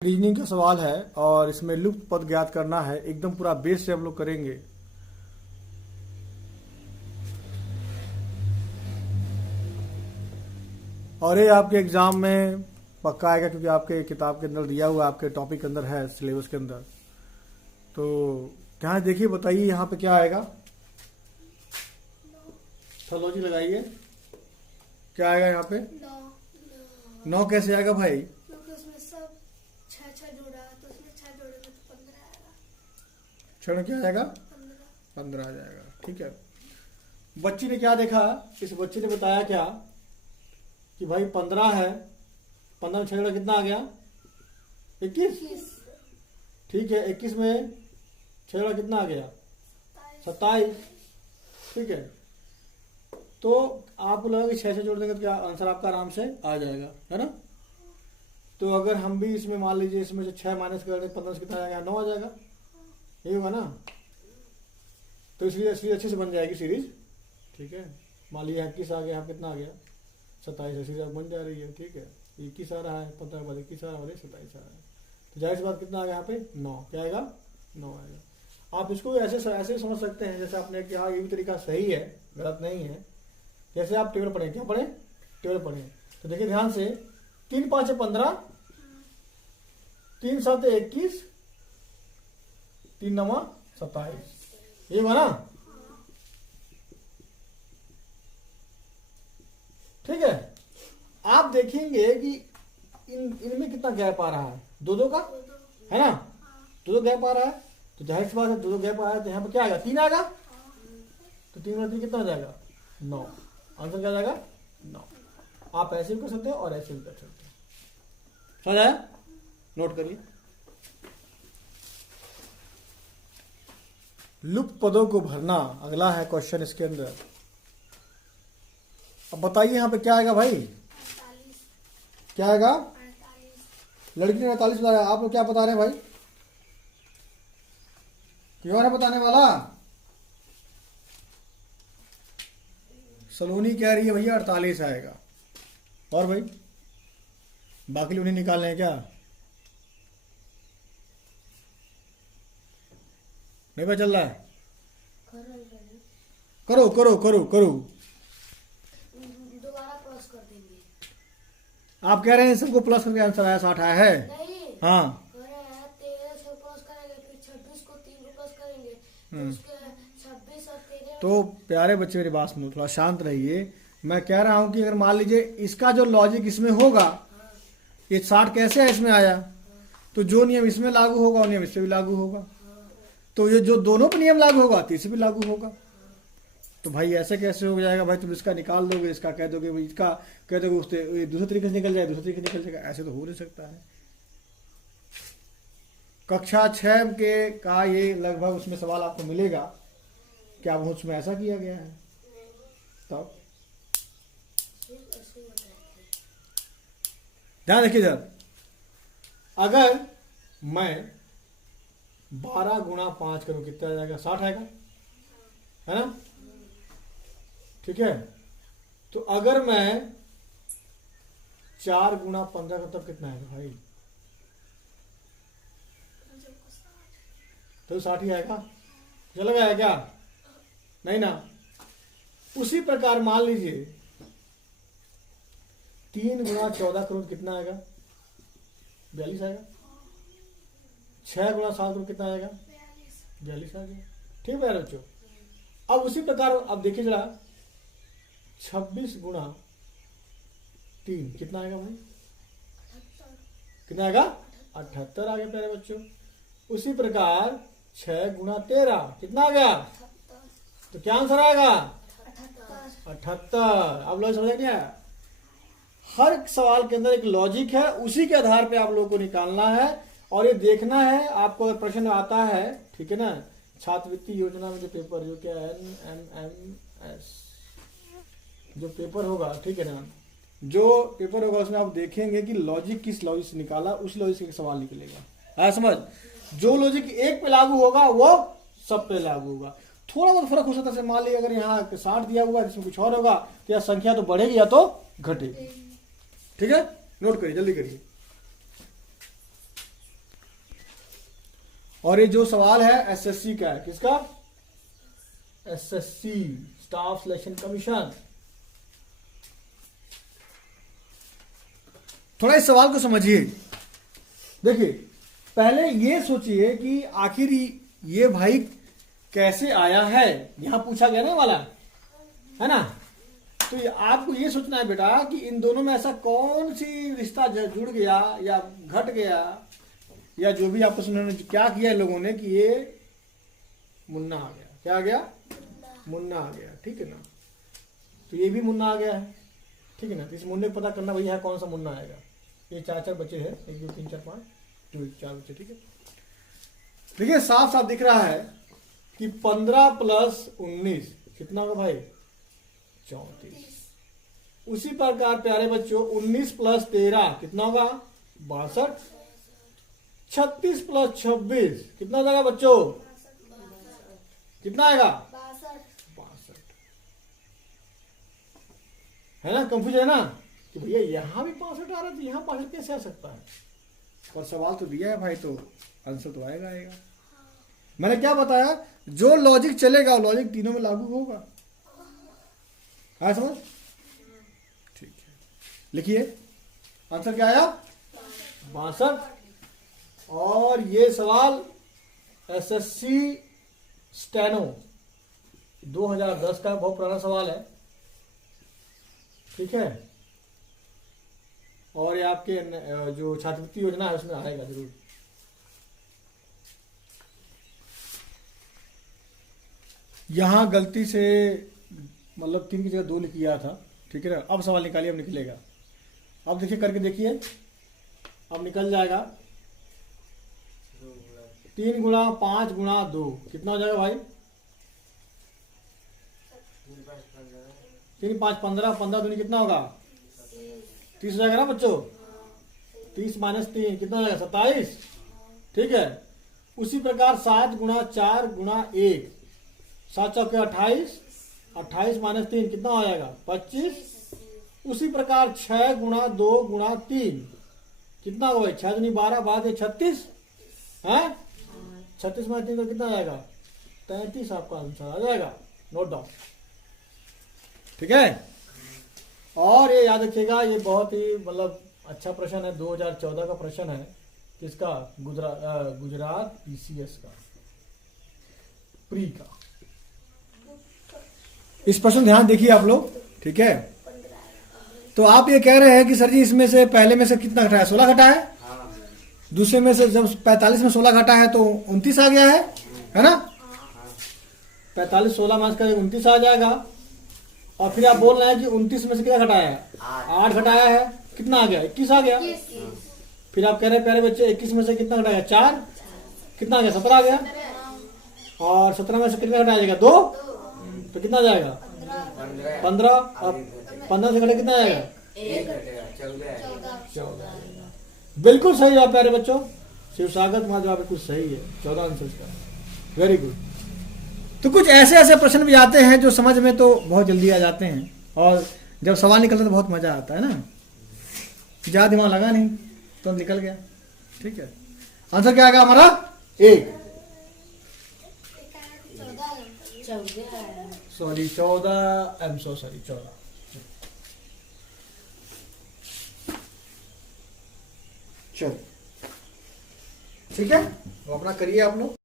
Reasoning का सवाल है और इसमें लुप्त पद ज्ञात करना है। एकदम पूरा बेस से हम लोग करेंगे। और ये आपके एग्जाम में पक्का आएगा क्योंकि आपके किताब के अंदर दिया हुआ आपके टॉपिक के अंदर है, सिलेबस के अंदर। तो यहाँ देखिए, बताइए यहाँ पे क्या आएगा। थोलॉजी लगाइए, क्या आएगा यहाँ पे? 9 कैसे आएगा भाई? क्षण क्या आएगा? 15 आ जाएगा। ठीक है। बच्ची ने क्या देखा? इस बच्ची ने बताया क्या कि भाई 15 है, 15 में 6 कितना आ गया? 21। ठीक है, 21 में 6 कितना आ गया? 27। ठीक है, तो आपको लगा कि 6 से जोड़ देंगे तो क्या आंसर आपका आराम से आ जाएगा, है ना? तो अगर हम भी इसमें मान लीजिए इसमें से 6 माइनस कर दें, 15 से कितना आ जाएगा? 9 आ जाएगा। यही होगा ना? तो इसलिए सीरीज अच्छे से बन जाएगी सीरीज। ठीक है, मान लीजिए 21 आ गया, यहाँ कितना आ गया? 27। सीरीज बन जा रही है। ठीक है, 21 आ रहा है, 15 के बाद 21 आ रहा है, 27 आ रहा है, तो जाहिर सी बात कितना आ गया यहाँ पे? 9। क्या आएगा? 9 आएगा। आप इसको ऐसे समझ सकते हैं जैसे आपने कि हाँ ये भी तरीका सही है, गलत नहीं है। जैसे आप टेबल पढ़े, क्या पढ़े? टेबल पढ़े। तो देखिए ध्यान से, 3 5 15, 3 7 21, 3 9 27। ये हुआ ना? ठीक है, आप देखेंगे कि इनमें कितना गैप आ रहा है? 2 का, है ना? 2 गैप आ रहा है, तो जाहिर सी बात है 2 गैप आ रहा है तो यहाँ पर क्या आएगा? 3 आएगा। तो 3 में 3 कितना आ जाएगा? 9। आंसर क्या आ जाएगा? 9। आप ऐसे भी कर सकते हो और ऐसे भी कर सकते हो। समझ आया? नोट करिए। लुप्त पदों को भरना अगला है क्वेश्चन इसके अंदर। अब बताइए यहाँ पे क्या आएगा भाई? 48। क्या आएगा? 48। लड़की ने 48 बताया, आप लोग क्या बता रहे हैं भाई? क्यों है बताने वाला? सलोनी कह रही है भैया 48 आएगा। और भाई बाकी लोग नहीं निकाल रहे हैं क्या? नहीं पता चल रहा है? करो करो करो करो। दोबारा प्लस कर देंगे। आप कह रहे हैं सबको प्लस करके आंसर आया 60 आया है? नहीं, हाँ, 13 से प्लस करेंगे, फिर 26 को 3 को प्लस करेंगे, तो उसके 26 और 13। तो प्यारे बच्चे मेरी बात सुनो, थोड़ा शांत रहिए। मैं कह रहा हूं कि अगर मान लीजिए इसका जो लॉजिक इसमें होगा, ये 60 कैसे है इसमें आया, तो जो नियम इसमें लागू होगा वो नियम इससे भी लागू होगा। तो ये जो दोनों पे नियम लागू होगा तीसरे भी लागू होगा। तो भाई ऐसे कैसे हो जाएगा भाई? तुम इसका निकाल दोगे, इसका कह दोगे, इसका कह दोगे, उससे दूसरे तरीके से निकल जाए, दूसरे तरीके से निकल जाएगा। ऐसे तो हो नहीं सकता है। कक्षा 6 के का ये लगभग उसमें सवाल आपको मिलेगा। क्या वो उसमें ऐसा किया गया है? तब ध्यान रखिए इधर, अगर मैं 12 गुणा 5 करूं कितना आ जाएगा? 60 आएगा, है ना? ठीक है, तो अगर मैं 4 गुणा 15 करूं तब कितना आएगा भाई? तो 60 ही आएगा। चल गया क्या? नहीं ना? उसी प्रकार मान लीजिए 3 गुणा 14 करोड़ कितना आएगा? 42 आएगा। 6 गुणा 7 करोड़ कितना आएगा? 42 आ गया। ठीक है बच्चों, अब उसी प्रकार अब देखिए जरा, 26 गुणा 3 कितना आएगा भाई? कितना आएगा? 78 आ गया प्यारे बच्चों। उसी प्रकार 6 गुणा 13 कितना आ गया? तो क्या आंसर आएगा? 78। आप लोग समझ गया? हर सवाल के अंदर एक लॉजिक है, उसी के आधार पे आप लोगों को निकालना है और ये देखना है। आपको अगर प्रश्न आता है, ठीक है ना, छात्रवृत्ति योजना में जो पेपर, जो क्या है NMMS जो पेपर होगा, ठीक है ना, जो पेपर होगा उसमें आप देखेंगे कि लॉजिक किस लॉजिक से निकाला, उस लॉजिक से सवाल निकलेगा। है समझ? जो लॉजिक एक पे लागू होगा वो सब पे लागू होगा। थोड़ा बहुत फर्क हो सकता है। मान लीजिए अगर यहाँ 60 दिया हुआ है जिसमें कुछ और होगा तो या संख्या तो बढ़ेगी या तो घटेगी। ठीक है, नोट करिए, जल्दी करिए। और ये जो सवाल है एसएससी का है, किसका? SSC, staff selection commission. थोड़ा इस सवाल को समझिए। देखिए, पहले ये सोचिए कि आखिर ये भाई कैसे आया है, यहां पूछा गया ना वाला, है ना? तो आपको ये सोचना है बेटा कि इन दोनों में ऐसा कौन सी रिश्ता जुड़ गया या घट गया, या जो भी आपस में क्या किया लोगों ने कि ये मुन्ना आ गया। क्या आ गया? मुन्ना आ गया, ठीक है ना? तो ये भी मुन्ना आ गया है, ठीक है ना? तो इस मुन्ने को पता करना भैया है कौन सा मुन्ना आएगा। ये चार बच्चे हैं, 1 2 3 4 5 4 बच्चे, ठीक है? देखिए साफ साफ दिख रहा है कि 15 प्लस 19 कितना होगा भाई? 34। उसी प्रकार प्यारे बच्चों 19 प्लस 13 कितना होगा? 62। 36 प्लस 26 कितना जाएगा बच्चों? कितना आएगा? 62। है ना? कंफ्यूज है ना कि भैया यहां भी 65 आ रहा है तो यहां 65 कैसे आ सकता है? पर सवाल तो दिया है भाई, तो आंसर तो आएगा। मैंने क्या बताया? जो लॉजिक चलेगा वो लॉजिक तीनों में लागू होगा। हाँ समझ? ठीक है, लिखिए आंसर क्या आया? 62। और ये सवाल एसएससी स्टेनो 2010 का बहुत पुराना सवाल है, ठीक है? और ये आपके जो छात्रवृत्ति योजना है उसमें आएगा जरूर। यहां गलती से मतलब 3 की जगह 2 लिख किया था, ठीक है ना? अब सवाल निकालिए, अब निकलेगा। अब देखिए करके देखिए, अब निकल जाएगा। 3 गुणा 5 गुणा 2 कितना हो जाएगा भाई? 3 5 15, 15 दूनी कितना होगा? 30 हो जाएगा ना बच्चों? 30 माइनस 3 कितना हो जाएगा? 27, ठीक है? उसी प्रकार 7 गुणा 4 गुणा 1, 7 चौके 28, 28 माइनस 3 कितना हो जाएगा? 25। उसी प्रकार 6 गुणा 2 गुणा 3 कितना होगा भाई? 6 दूनी 12, बाद 36 है। 36 माइनस 3 तो कितना आ जाएगा? 33 आपका आंसर आ जाएगा। नोट डाउन, ठीक है? और ये याद रखिएगा, ये बहुत ही मतलब अच्छा प्रश्न है, 2014 का प्रश्न है। किसका? गुजरात पीसीएस का, प्री का। इस प्रश्न ध्यान देखिए आप लोग, ठीक है? तो आप ये कह रहे हैं कि सर जी इसमें से पहले में से कितना घटा है? 16 घटा है। दूसरे में से जब 45 में 16 घटा है तो 29 आ गया है ना? 45 16 माइनस करेंगे 29 आ जाएगा। और फिर आप बोल रहे हैं कि 29 में से क्या घटाया है? 8 घटाया है, कितना आ गया? 21 आ गया। फिर आप कह रहे हैं प्यारे बच्चे 21 में से कितना घटाया? 4, कितना आ गया? 17 आ गया। और 17 में से कितना घटाया जाएगा? 2, तो कितना जाएगा? 15। अब 15 से घटे कितना जाएगा? 14। बिल्कुल सही जवाब प्यारे बच्चों, शिव सागर तुम्हारा जवाब बिल्कुल सही है, 14 आंसर इसका। Very good. तो कुछ ऐसे ऐसे प्रश्न भी आते हैं जो समझ में तो बहुत जल्दी आ जाते हैं, और जब सवाल निकलता तो बहुत मजा आता है ना। ज्यादा दिमाग लगा नहीं तो निकल गया, ठीक है? आंसर क्या आएगा हमारा? 1। Sorry 14, I am so sorry 14। चलो ठीक है, वो अपना करिए आप लोग।